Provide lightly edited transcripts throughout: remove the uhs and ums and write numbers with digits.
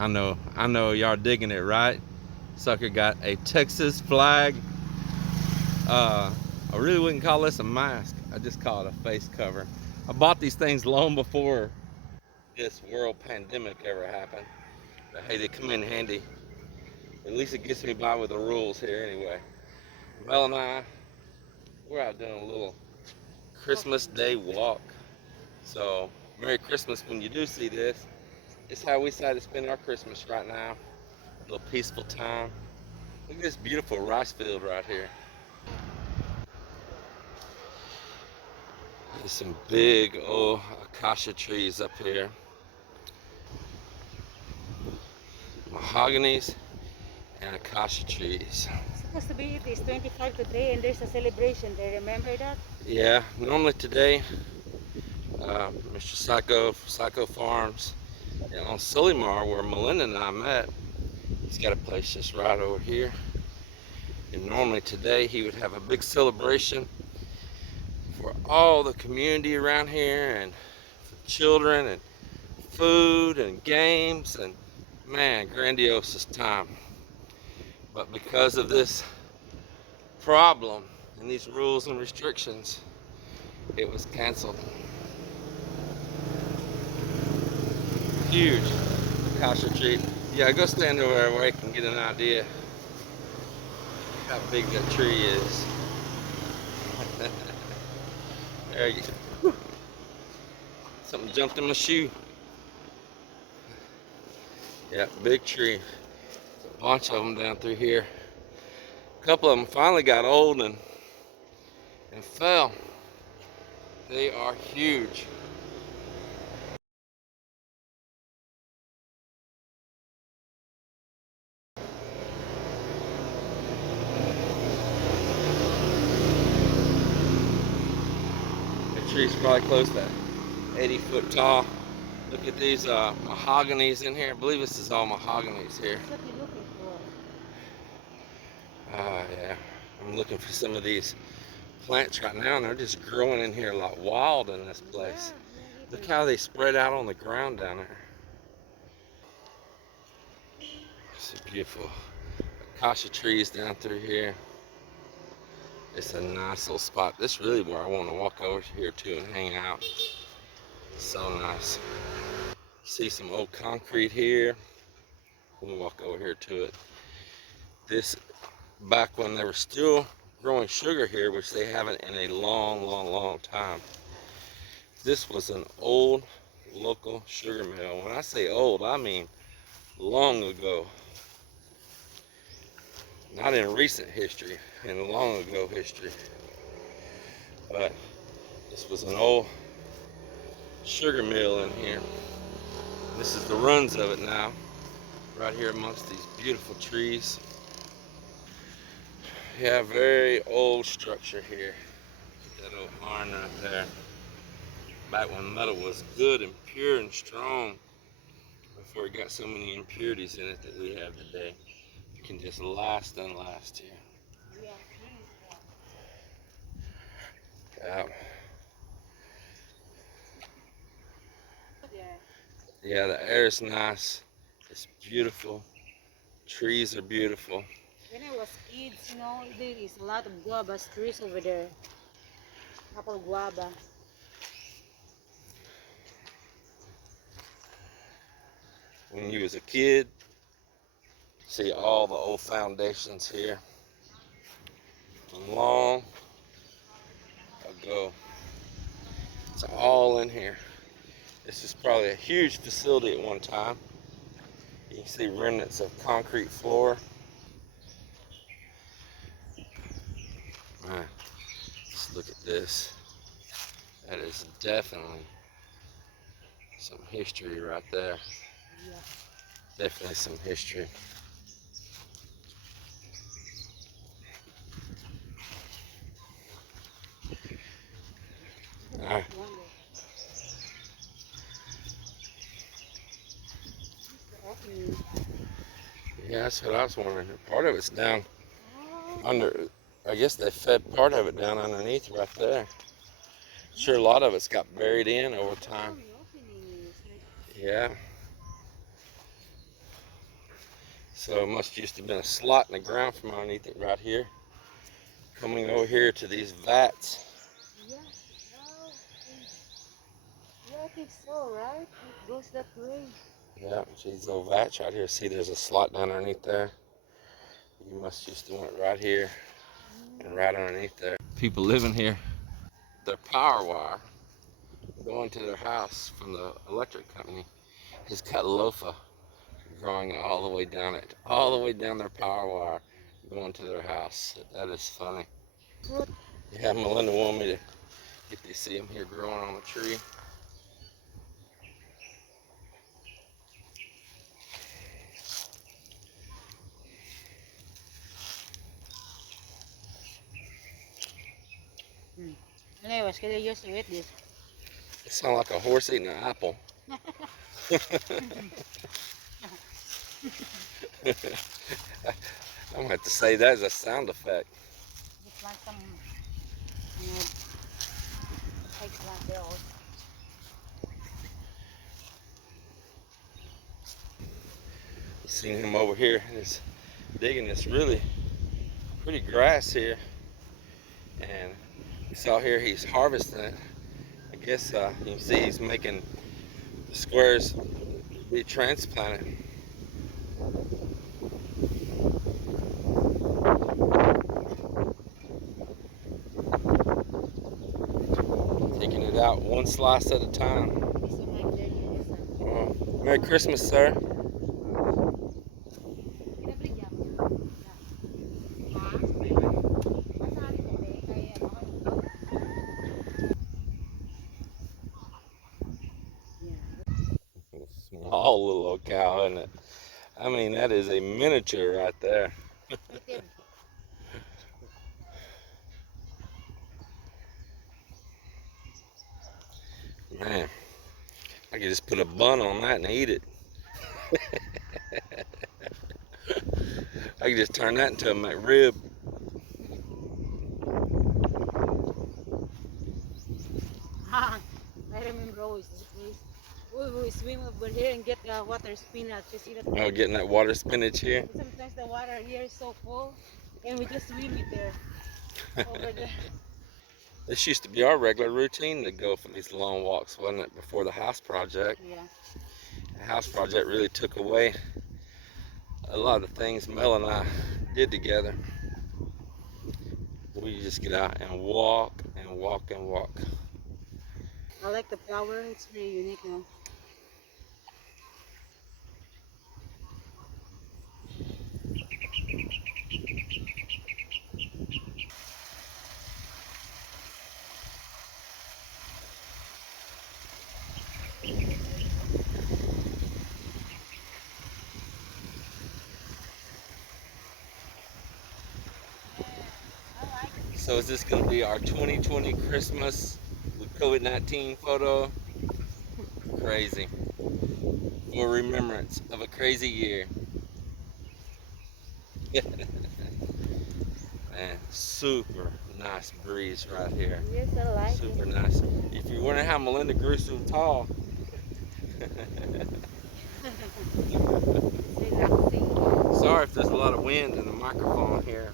I know y'all digging it, right? Sucker got a Texas flag. I really wouldn't call this a mask. I just call it a face cover. I bought these things long before this world pandemic ever happened. But hey, they come in handy. At least it gets me by with the rules here anyway. Mel and I, we're out doing a little Christmas Day walk. So, Merry Christmas when you do see this. It's how we decide to spend our Christmas right now. A little peaceful time. Look at this beautiful rice field right here. There's some big old acacia trees up here. Mahoganies and acacia trees. Supposed to be it is 25 today and there's a celebration there. Remember that? Yeah, normally today, Mr. Psycho Farms, and on Sulimar, where Melinda and I met, he's got a place just right over here. And normally today he would have a big celebration for all the community around here and for children and food and games and man, grandiose time. But because of this problem and these rules and restrictions, it was canceled. Huge acacia tree. Yeah, go stand over there where I can get an idea how big that tree is. There you go. Something jumped in my shoe. Yeah, big tree. There's a bunch of them down through here. A couple of them finally got old and fell. They are huge. The tree's probably close to 80 foot tall. Look at these mahoganies in here. I believe this is all mahoganies here. That's what you're looking for. Yeah. I'm looking for some of these plants right now, and they're just growing in here like wild in this place. Yeah, Look it how is. they spread out on the ground down there. It's beautiful. Acacia trees down through here. It's a nice little spot. This is really where I want to walk over here to and hang out. So nice. See some old concrete here. We'll walk over here to it. This back when they were still growing sugar here, which they haven't in a long time. This was an old local sugar mill. When I say old, I mean long ago. Not in recent history, in long ago history. But this was an old sugar mill in here. This is the ruins of it now, right here amongst these beautiful trees. Yeah, very old structure here. That old barn right there. Back when metal was good and pure and strong, before it got so many impurities in it that we have today. It can just last and last here. Yeah. Yeah. Yeah, the air is nice. It's beautiful. Trees are beautiful. When I was kids, there is a lot of guava trees over there. Apple guava. When you was a kid, see all the old foundations here. Long ago. It's all in here. This is probably a huge facility at one time. You can see remnants of concrete floor. Man, let's look at this. That is definitely some history right there. Yeah. Definitely some history. Look at Ah, that one there. The opening. yeah, that's what I was wondering. Part of it's down Oh, under, I guess they fed part of it down underneath right there. Sure, a lot of it's got buried in over oh, time. the opening is like Yeah, So it must used to have been a slot in the ground from underneath it right here. Coming over here to these vats. Yeah. Oh, yeah, I think so, right? It goes that way. Yeah, these little vats right here. See, there's a slot down underneath there. You must used to went right here and right underneath there. People living here. Their power wire going to their house from the electric company has cut lofa growing all the way down it, all the way down their power wire going to their house. That is funny. Fruit. Yeah, Melinda wanted me to get to see them here growing on the tree. Anyways, can I used to eat this? It sounds like a horse eating an apple. I'm gonna have to say that as a sound effect. Just want some, you know, eggplant there also. Seen him over here, he's digging this really pretty grass here, and you saw here he's harvesting it. I guess you can see he's making the squares be transplanted. Taking it out one slice at a time. Merry Christmas, sir. Small little cow, isn't it? I mean, that is a miniature right there. Man, I could just put a bun on that and eat it. I could just turn that into a McRib. I remember always this place. We swim over here and get the water spinach. You see that? Oh, getting that water spinach here. Sometimes the water here is so full, and we just swim it there. Over there. This used to be our regular routine to go for these long walks, wasn't it? Before the house project. Yeah. The house project really took away a lot of the things Mel and I did together. We just get out and walk and walk and walk. I like the flower. It's very unique now. So is this going to be our 2020 Christmas with COVID-19 photo? Crazy. For remembrance of a crazy year. Man, super nice breeze right here. Yes, I like Super it. nice. If you're wondering how Melinda grew so tall, It's relaxing. sorry if there's a lot of wind in the microphone here.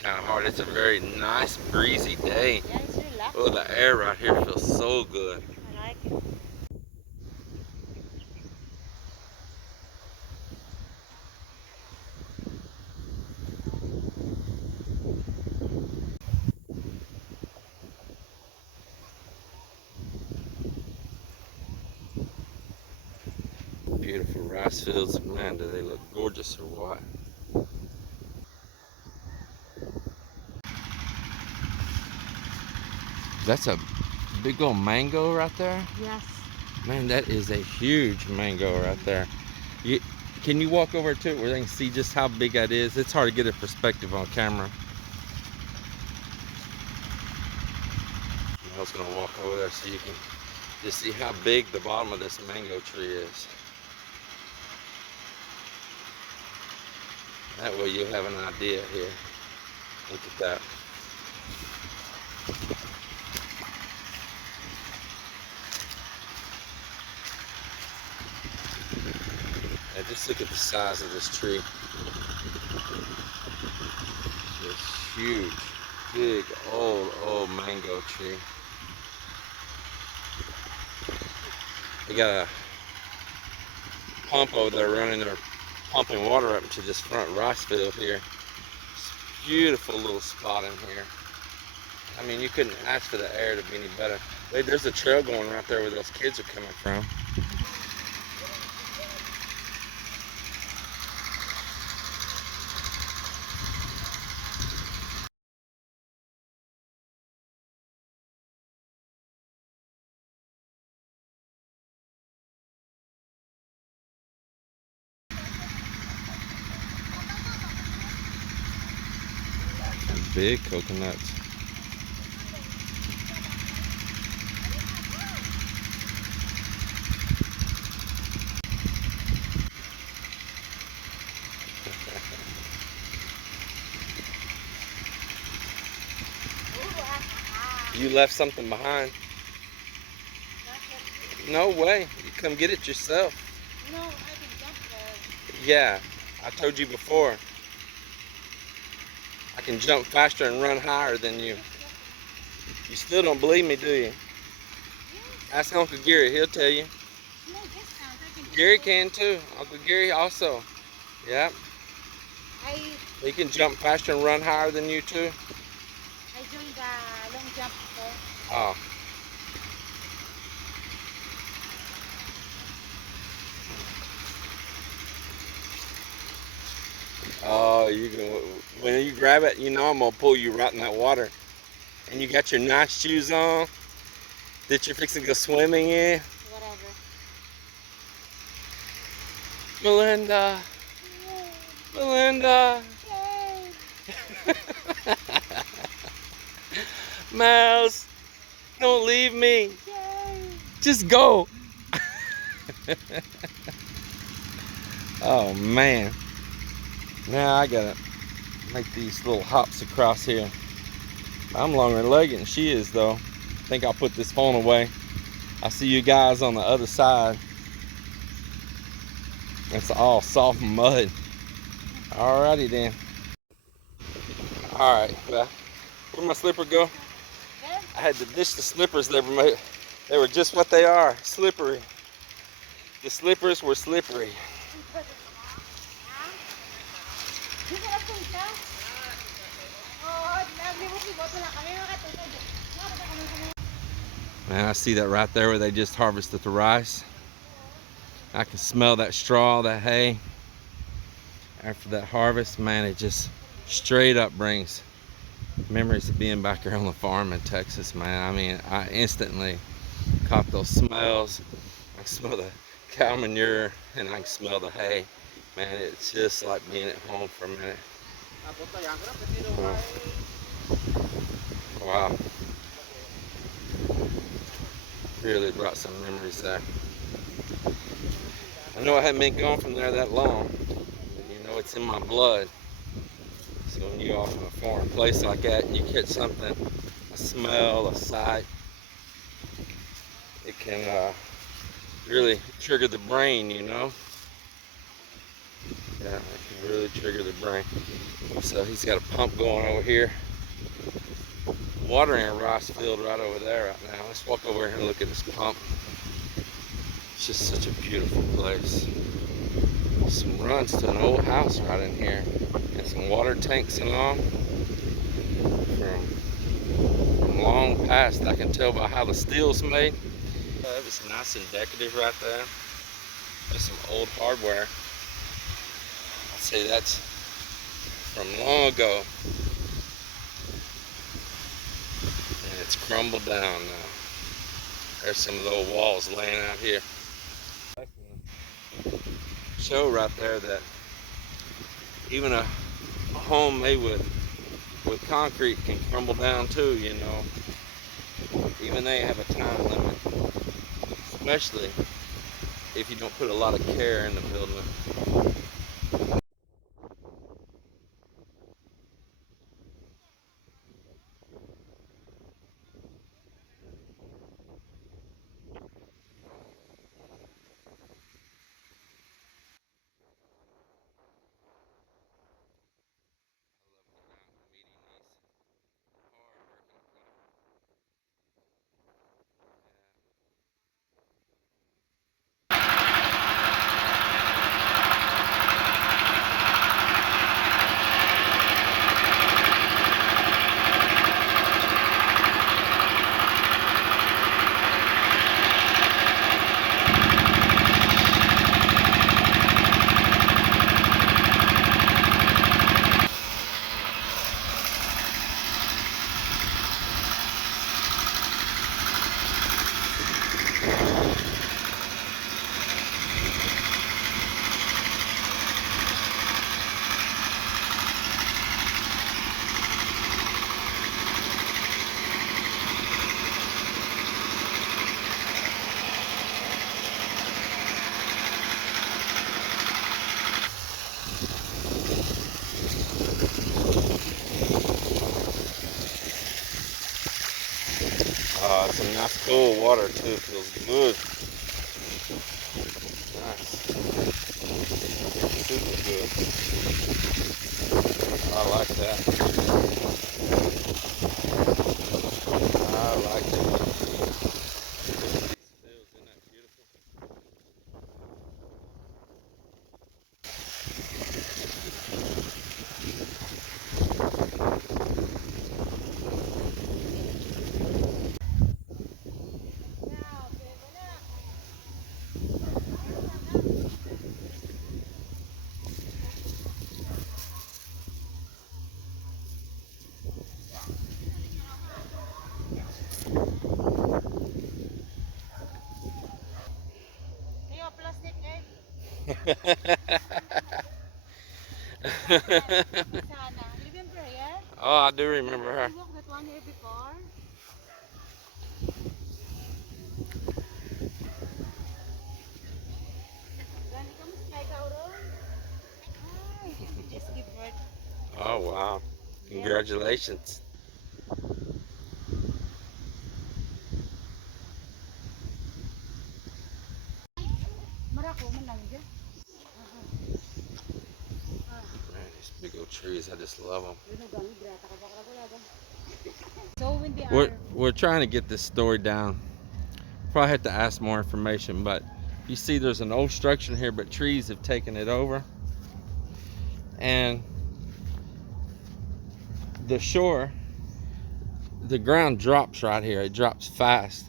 Kind of hard. It's a very nice breezy day. Yeah, it's relaxing. Oh, the air right here feels so good. I like it. Beautiful rice fields. Man, do they look gorgeous or what? That's a big old mango right there. Yes. Man, that is a huge mango right there. Can you walk over to it where they can see just how big that is? It's hard to get a perspective on camera. I was gonna walk over there so you can just see how big the bottom of this mango tree is. That way you'll have an idea here. Look at that. just look at the size of this tree. It's huge, big, old mango tree. They got a pump over there running. They're pumping water up to this front rice field here. Beautiful little spot in here. I mean, you couldn't ask for the air to be any better. Wait, there's a trail going right there where those kids are coming from. Big coconuts. You left something behind. No way. You come get it yourself. No, I can jump there. Yeah, I told you before. I can jump faster and run higher than you. You still don't believe me, do you? Ask Uncle Gary, he'll tell you. No distance. I can Gary can too. Uncle Gary also. Yeah. He can jump faster and run higher than you too. I joined the long jump before. Oh. Oh, you can. When you grab it, you know I'm gonna pull you right in that water. And you got your nice shoes on that you're fixing to go swimming in. Whatever. Melinda. Melinda. Mouse, don't leave me. Just go. Oh man. Now I gotta make these little hops across here. I'm longer legged than she is though. I think I'll put this phone away. I'll see you guys on the other side. It's all soft mud. Alrighty then. Alright, well, where'd my slipper go? I had to ditch the slippers. They were just what they are, slippery. The slippers were slippery. Man, I see that right there where they just harvested the rice. I can smell that straw, that hay. After that harvest, man, it just straight up brings memories of being back here on the farm in Texas, man. I mean, I instantly caught those smells. I smell the cow manure and I can smell the hay. Man, it's just like being at home for a minute. Wow. Really brought some memories there. I know I haven't been gone from there that long, but you know it's in my blood. So when you're off in a foreign place like that and you catch something, a smell, a sight, it can really trigger the brain, you know? Yeah, it can really trigger the brain. So he's got a pump going over here, watering a rice field right over there right now. Let's walk over here and look at this pump. It's just such a beautiful place. Some runs to an old house right in here, and some water tanks and all from long past. I can tell by how the steel's made. It's nice and decorative right there. There's some old hardware. I'd say that's from long ago, and it's crumbled down now. There's some of the old walls laying out here. Show right there that even a home made with concrete can crumble down too, you know. Even they have a time limit, especially if you don't put a lot of care into building it. Nice cool water too. Feels good. Nice. Super good. I like that. I like it. Isn't that beautiful? Leo, plastic egg. Sana. Remember here? Oh, I do remember her. We walked that one here before. Gani ka mas kaya ka ron? Ay, just give birth. Oh, wow. Yeah. Congratulations. Marako man lang dyan. Man, these big old trees, I just love them. So when they We're, are, we're trying to get this story down. Probably have to ask more information, but you see there's an old structure here, but trees have taken it over. And the shore, the ground drops right here. It drops fast.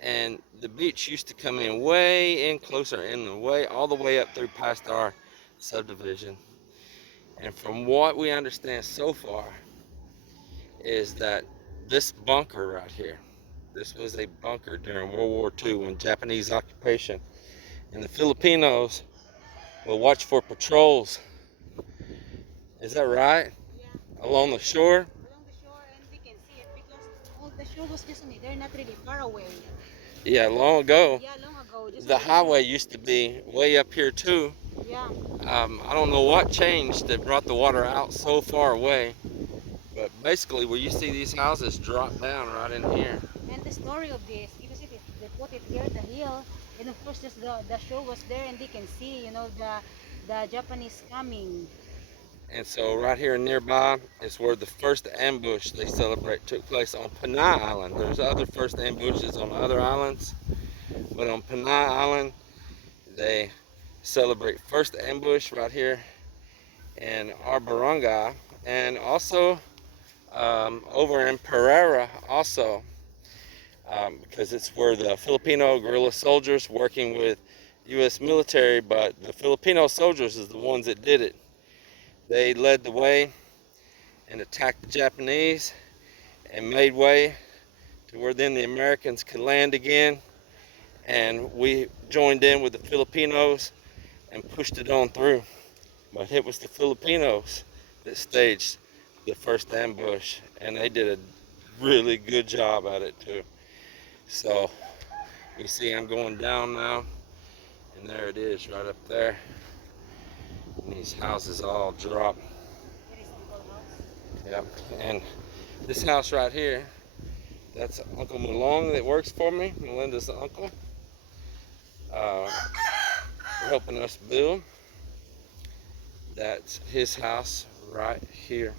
And the beach used to come in way in closer inland, way all the way up through past our subdivision. And from what we understand so far is that this bunker right here, this was a bunker during World War II when Japanese occupation. And the Filipinos will watch for patrols. Is that right? yeah, Along the shore? along the shore, and we can see it because all the shore was just on it. They're not really far away. Yeah, long ago. Yeah, long ago. Just The over highway used to be way up here too. there. Yeah. I don't know what changed that brought the water out so far away. But basically, where you see these houses drop down right in here. And the story of this, because it is, they put it here at the hill, and of course just the shore was there, and they can see, the Japanese coming. And so right here nearby is where the first ambush they celebrate took place on Panay Island. There's other first ambushes on other islands, but on Panay Island they celebrate first ambush right here in our barangay, and also over in Pereira also, because it's where the Filipino guerrilla soldiers working with U.S. military, but the Filipino soldiers is the ones that did it. They led the way and attacked the Japanese and made way to where then the Americans could land again, and we joined in with the Filipinos and pushed it on through. But it was the Filipinos that staged the first ambush, and they did a really good job at it too. So you see I'm going down now, and there it is right up there. And these houses all drop. Here is Uncle House. Yep. And this house right here, that's Uncle Malong that works for me, Melinda's uncle. Helping us build. That's his house right here.